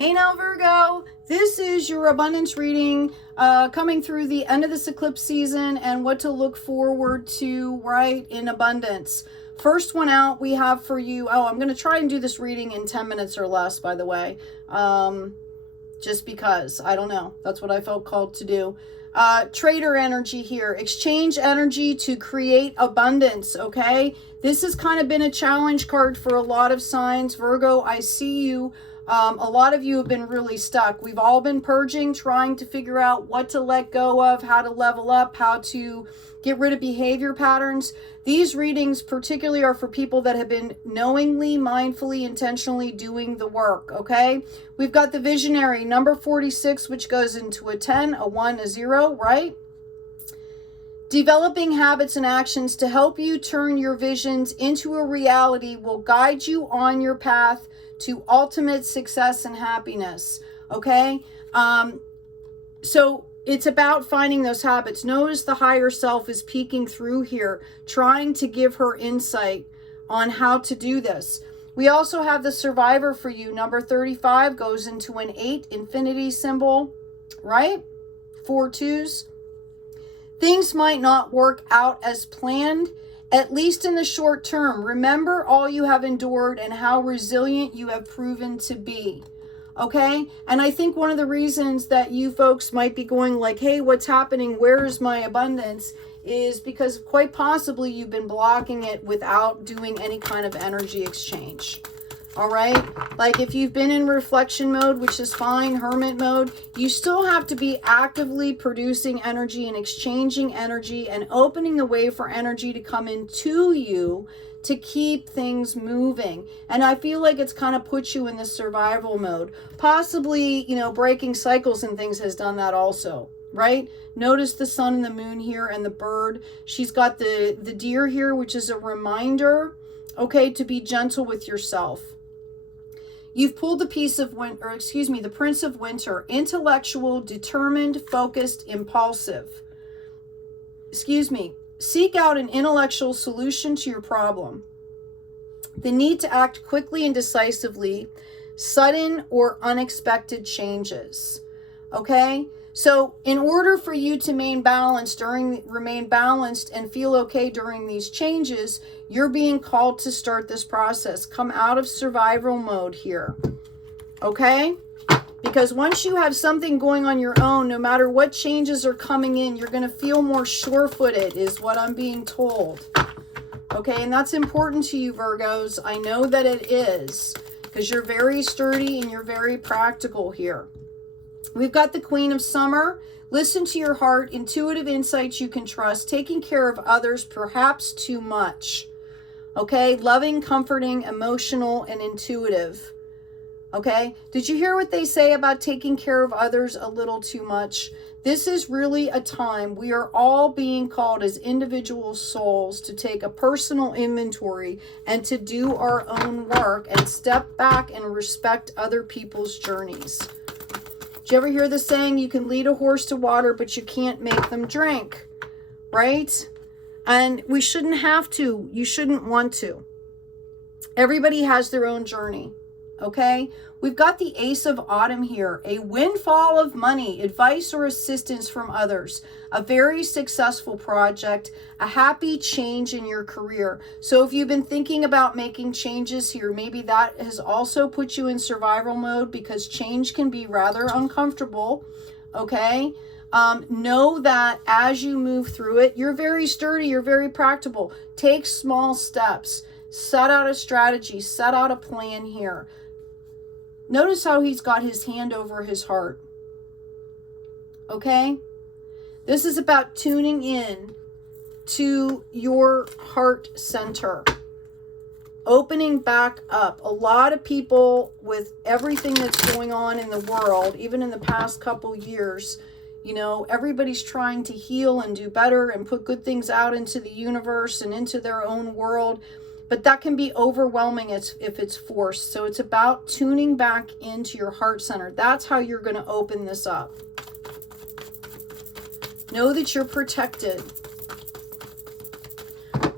Hey now, Virgo, this is your abundance reading coming through the end of this eclipse season and what to look forward to, right, in abundance. First one out we have for you. Oh, I'm going to try and do this reading in 10 minutes or less, by the way, just because, I don't know. That's what I felt called to do. Trader energy here. Exchange energy to create abundance, okay? This has kind of been a challenge card for a lot of signs. Virgo, I see you. A lot of you have been really stuck. We've all been purging, trying to figure out what to let go of, how to level up, how to get rid of behavior patterns. These readings particularly are for people that have been knowingly, mindfully, intentionally doing the work, okay? We've got the visionary, number 46, which goes into a 10, a 1, a 0, right? Developing habits and actions to help you turn your visions into a reality will guide you on your path to ultimate success and happiness, okay? So it's about finding those habits. Notice the higher self is peeking through here, trying to give her insight on how to do this. We also have the survivor for you. Number 35 goes into an 8, infinity symbol, right? 4 2s. Things might not work out as planned, at least in the short term. Remember all you have endured and how resilient you have proven to be. Okay? And I think one of the reasons that you folks might be going like, hey, what's happening? Where is my abundance? Is because quite possibly you've been blocking it without doing any kind of energy exchange. All right? Like if you've been in reflection mode, which is fine, hermit mode, you still have to be actively producing energy and exchanging energy and opening the way for energy to come into you to keep things moving. And I feel like it's kind of put you in the survival mode. Possibly, you know, breaking cycles and things has done that also, right? Notice the sun and the moon here and the bird. She's got the deer here, which is a reminder, okay, to be gentle with yourself. You've pulled the the Prince of Winter, intellectual, determined, focused, impulsive. Seek out an intellectual solution to your problem. The need to act quickly and decisively, sudden or unexpected changes. Okay? So in order for you to remain balanced and feel okay during these changes, you're being called to start this process. Come out of survival mode here. Okay? Because once you have something going on your own, no matter what changes are coming in, you're going to feel more sure-footed, is what I'm being told. Okay? And that's important to you, Virgos. I know that it is, because you're very sturdy and you're very practical here. We've got the Queen of Summer. Listen to your heart, intuitive insights you can trust, taking care of others, perhaps too much. Okay? Loving, comforting, emotional, and intuitive. Okay? Did you hear what they say about taking care of others a little too much? This is really a time we are all being called as individual souls to take a personal inventory and to do our own work and step back and respect other people's journeys. Did you ever hear the saying, you can lead a horse to water, but you can't make them drink, right? And we shouldn't have to. You shouldn't want to. Everybody has their own journey, okay? We've got the Ace of Autumn here, a windfall of money, advice or assistance from others, a very successful project, a happy change in your career. So if you've been thinking about making changes here, maybe that has also put you in survival mode because change can be rather uncomfortable, okay? Know that as you move through it, you're very sturdy, you're very practical. Take small steps, set out a strategy, set out a plan here. Notice how he's got his hand over his heart. Okay? This is about tuning in to your heart center. Opening back up. A lot of people with everything that's going on in the world, even in the past couple years, you know, everybody's trying to heal and do better and put good things out into the universe and into their own world. But that can be overwhelming if it's forced. So it's about tuning back into your heart center. That's how you're going to open this up. Know that you're protected.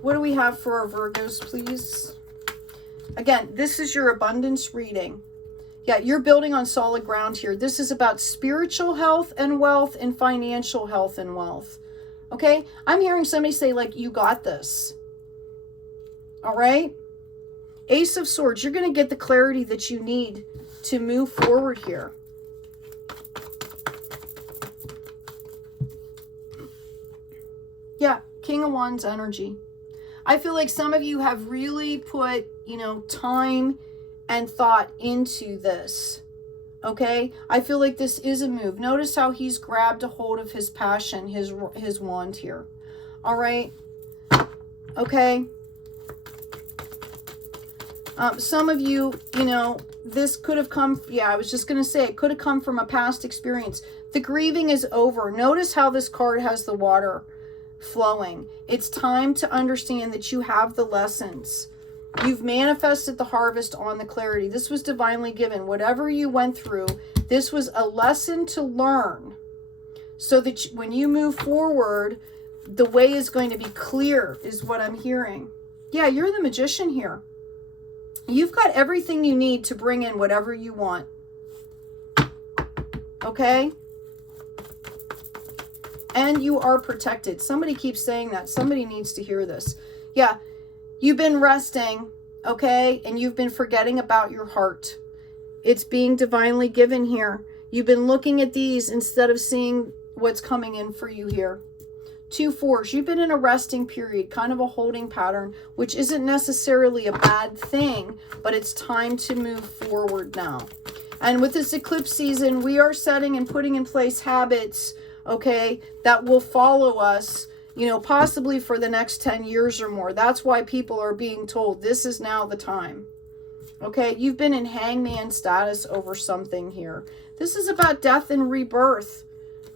What do we have for our Virgos, please? Again, this is your abundance reading. Yeah, you're building on solid ground here. This is about spiritual health and wealth and financial health and wealth. Okay? I'm hearing somebody say, like, you got this. All right? Ace of Swords, you're going to get the clarity that you need to move forward here. Yeah, King of Wands energy. I feel like some of you have really put, you know, time and thought into this. Okay? I feel like this is a move. Notice how he's grabbed a hold of his passion, his wand here. All right? Okay? Some of you, you know, this could have come, yeah, I was just going to say, it could have come from a past experience. The grieving is over. Notice how this card has the water flowing. It's time to understand that you have the lessons. You've manifested the harvest on the clarity. This was divinely given. Whatever you went through, this was a lesson to learn so that when you move forward, the way is going to be clear, is what I'm hearing. Yeah, you're the magician here. You've got everything you need to bring in whatever you want. Okay? And you are protected. Somebody keeps saying that. Somebody needs to hear this. Yeah, you've been resting, okay? And you've been forgetting about your heart. It's being divinely given here. You've been looking at these instead of seeing what's coming in for you here. 2 4s, you've been in a resting period, kind of a holding pattern, which isn't necessarily a bad thing, but it's time to move forward now. And with this eclipse season, we are setting and putting in place habits, okay, that will follow us, you know, possibly for the next 10 years or more. That's why people are being told this is now the time. Okay, you've been in hangman status over something here. This is about death and rebirth,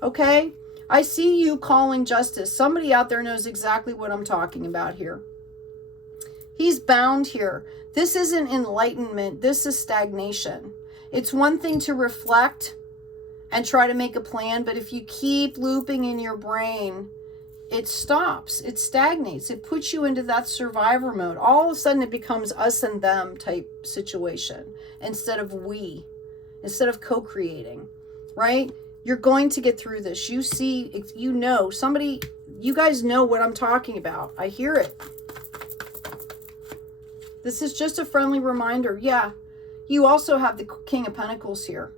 okay? I see you calling justice. Somebody out there knows exactly what I'm talking about here. He's bound here. This isn't enlightenment. This is stagnation. It's one thing to reflect and try to make a plan, but if you keep looping in your brain, it stops. It stagnates. It puts you into that survivor mode. All of a sudden, it becomes us and them type situation instead of we, instead of co-creating, right? You're going to get through this. You see, you know, somebody, you guys know what I'm talking about. I hear it. This is just a friendly reminder. Yeah, you also have the King of Pentacles here.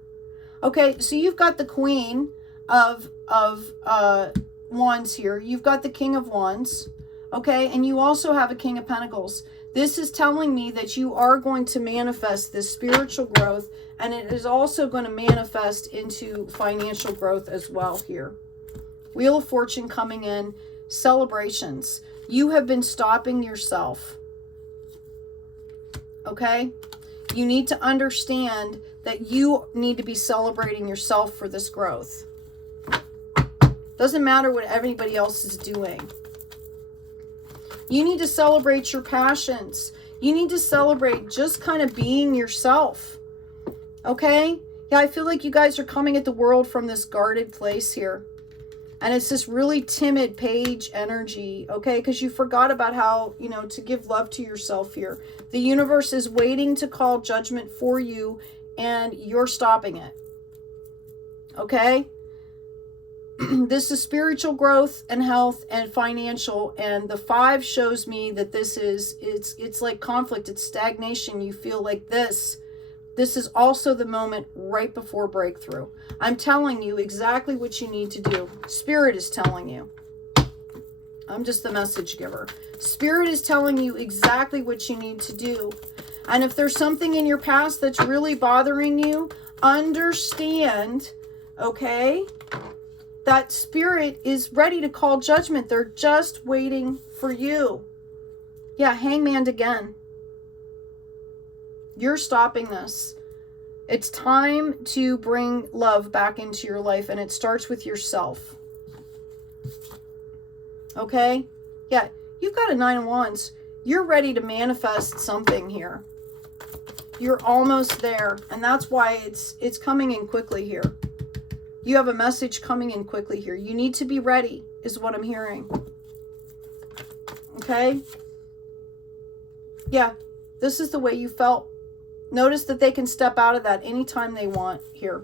Okay, so you've got the Queen of Wands here. You've got the King of Wands. Okay, and you also have a King of Pentacles. This is telling me that you are going to manifest this spiritual growth, and it is also going to manifest into financial growth as well here. Wheel of Fortune coming in. Celebrations. You have been stopping yourself. Okay? You need to understand that you need to be celebrating yourself for this growth. Doesn't matter what everybody else is doing. You need to celebrate your passions. You need to celebrate just kind of being yourself. Okay? Yeah, I feel like you guys are coming at the world from this guarded place here. And it's this really timid page energy, okay? Because you forgot about how, you know, to give love to yourself here. The universe is waiting to call judgment for you, and you're stopping it. Okay? This is spiritual growth and health and financial, and the 5 shows me that this is, it's like conflict, it's stagnation. You feel like this is also the moment right before breakthrough. I'm telling you exactly what you need to do. Spirit is telling you. I'm just the message giver. Spirit is telling you exactly what you need to do. And if there's something in your past that's really bothering you, understand, okay, that Spirit is ready to call judgment. They're just waiting for you. Yeah, hangman again. You're stopping this. It's time to bring love back into your life, and it starts with yourself. Okay? Yeah, you've got a 9 of Wands. You're ready to manifest something here. You're almost there, and that's why it's coming in quickly here. You have a message coming in quickly here. You need to be ready, is what I'm hearing. Okay? Yeah, this is the way you felt Notice that they can step out of that anytime they want here.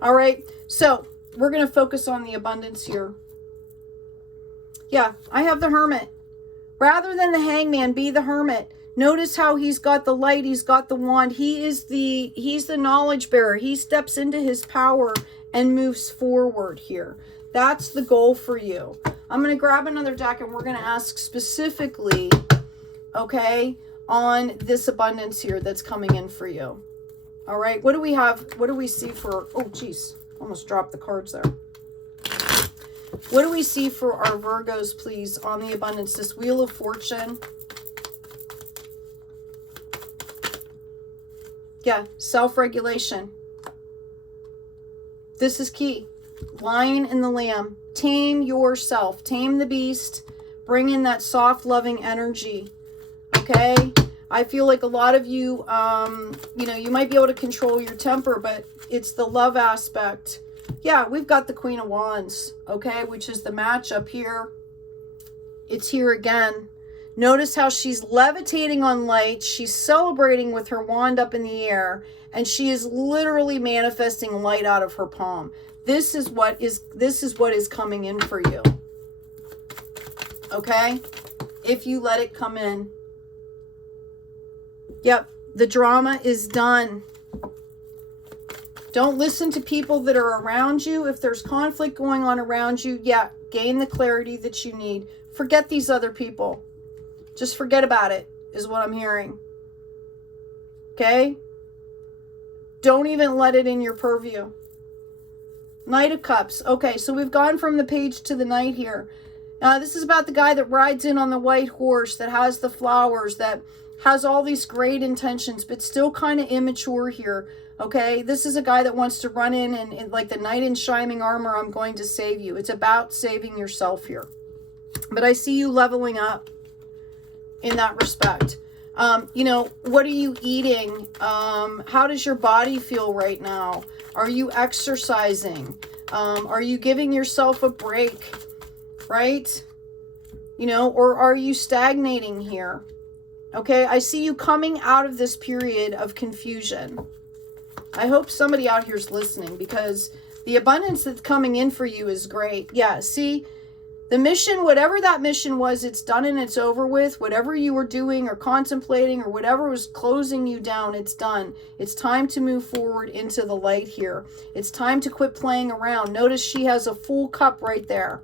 All right, so we're going to focus on the abundance here. Yeah, I have the Hermit. Rather than the Hangman, be the Hermit. Notice how he's got the light, he's got the wand. He's the knowledge bearer. He steps into his power and moves forward here. That's the goal for you. I'm going to grab another deck and we're going to ask specifically, okay, on this abundance here that's coming in for you. All right, what do we have? What do we see for, oh geez, almost dropped the cards there. What do we see for our Virgos, please, on the abundance? This Wheel of Fortune. Yeah, self-regulation. This is key. Lion and the Lamb. Tame yourself. Tame the beast. Bring in that soft, loving energy. Okay? I feel like a lot of you, you know, you might be able to control your temper, but it's the love aspect. Yeah, we've got the Queen of Wands, okay, which is the match up here. It's here again. Notice how she's levitating on light. She's celebrating with her wand up in the air, and she is literally manifesting light out of her palm. This is what is coming in for you. Okay? If you let it come in. Yep, the drama is done. Don't listen to people that are around you. If there's conflict going on around you, yeah, gain the clarity that you need. Forget these other people. Just forget about it, is what I'm hearing. Okay? Don't even let it in your purview. Knight of Cups. Okay, so we've gone from the page to the Knight here. This is about the guy that rides in on the white horse, that has the flowers, that has all these great intentions, but still kind of immature here. Okay, this is a guy that wants to run in and like the knight in shining armor, I'm going to save you. It's about saving yourself here. But I see you leveling up in that respect. You know, what are you eating? How does your body feel right now? Are you exercising? Are you giving yourself a break? Right? You know, or are you stagnating here? Okay, I see you coming out of this period of confusion. I hope somebody out here is listening, because the abundance that's coming in for you is great. Yeah, see, the mission, whatever that mission was, it's done and it's over with. Whatever you were doing or contemplating or whatever was closing you down, it's done. It's time to move forward into the light here. It's time to quit playing around. Notice she has a full cup right there.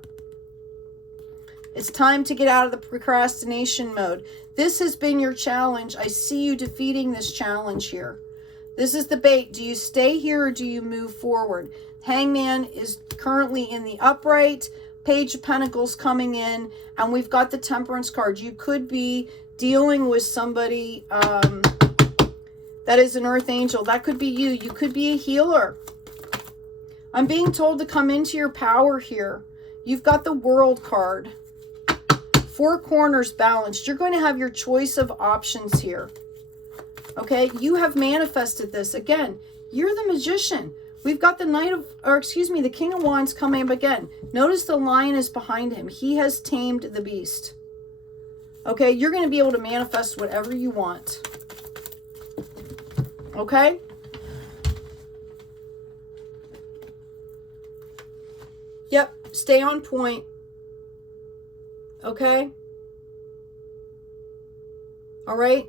It's time to get out of the procrastination mode. This has been your challenge. I see you defeating this challenge here. This is the bait. Do you stay here or do you move forward? Hangman is currently in the upright. Page of Pentacles coming in. And we've got the Temperance card. You could be dealing with somebody that is an earth angel. That could be you. You could be a healer. I'm being told to come into your power here. You've got the World card. Four corners balanced. You're going to have your choice of options here. Okay, you have manifested this. Again, you're the Magician. We've got the the King of Wands coming up again. Notice the Lion is behind him. He has tamed the beast. Okay, you're going to be able to manifest whatever you want. Okay? Yep, stay on point. Okay? All right?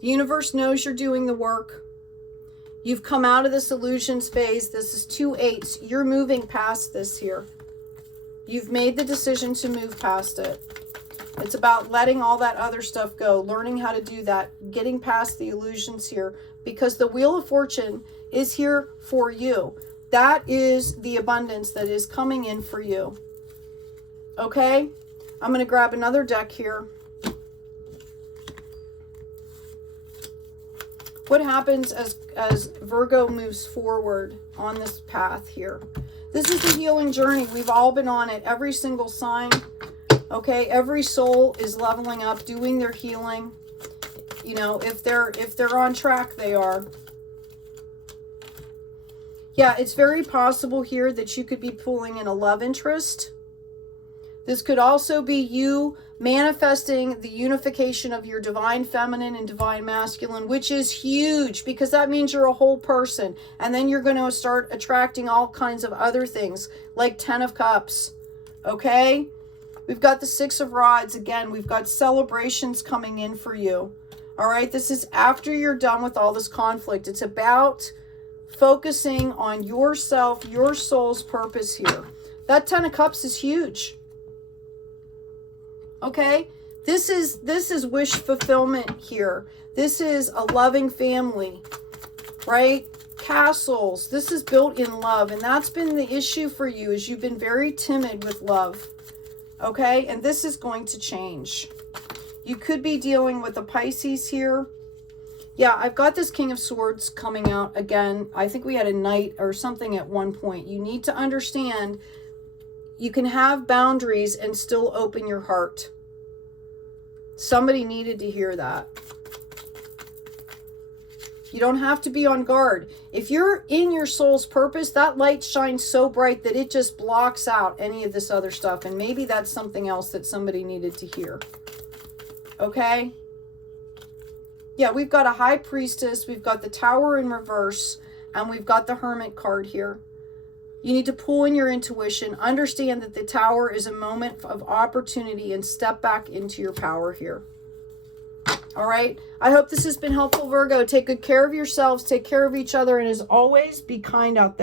The universe knows you're doing the work. You've come out of this illusions phase. This is 2 8s. You're moving past this here. You've made the decision to move past it. It's about letting all that other stuff go, learning how to do that, getting past the illusions here, because the Wheel of Fortune is here for you. That is the abundance that is coming in for you. Okay? I'm going to grab another deck here. What happens as Virgo moves forward on this path here? This is the healing journey. We've all been on it. Every single sign. Okay, every soul is leveling up, doing their healing. You know, if they're on track, they are. Yeah, it's very possible here that you could be pulling in a love interest. This could also be you manifesting the unification of your divine feminine and divine masculine, which is huge because that means you're a whole person. And then you're going to start attracting all kinds of other things like 10 of Cups. Okay? We've got the 6 of Rods. Again, we've got celebrations coming in for you. All right? This is after you're done with all this conflict. It's about focusing on yourself, your soul's purpose here. That 10 of Cups is huge. Okay? This is wish fulfillment here. This is a loving family, right? Castles. This is built in love, and that's been the issue for you, is you've been very timid with love. Okay? And this is going to change. You could be dealing with a Pisces here. Yeah, I've got this King of Swords coming out again. I think we had a Knight or something at one point. You need to understand you can have boundaries and still open your heart. Somebody needed to hear that. You don't have to be on guard. If you're in your soul's purpose, that light shines so bright that it just blocks out any of this other stuff. And maybe that's something else that somebody needed to hear. Okay? Yeah, we've got a High Priestess, we've got the Tower in reverse, and we've got the Hermit card here. You need to pull in your intuition, understand that the Tower is a moment of opportunity, and step back into your power here. All right? I hope this has been helpful, Virgo. Take good care of yourselves, take care of each other, and as always, be kind out there.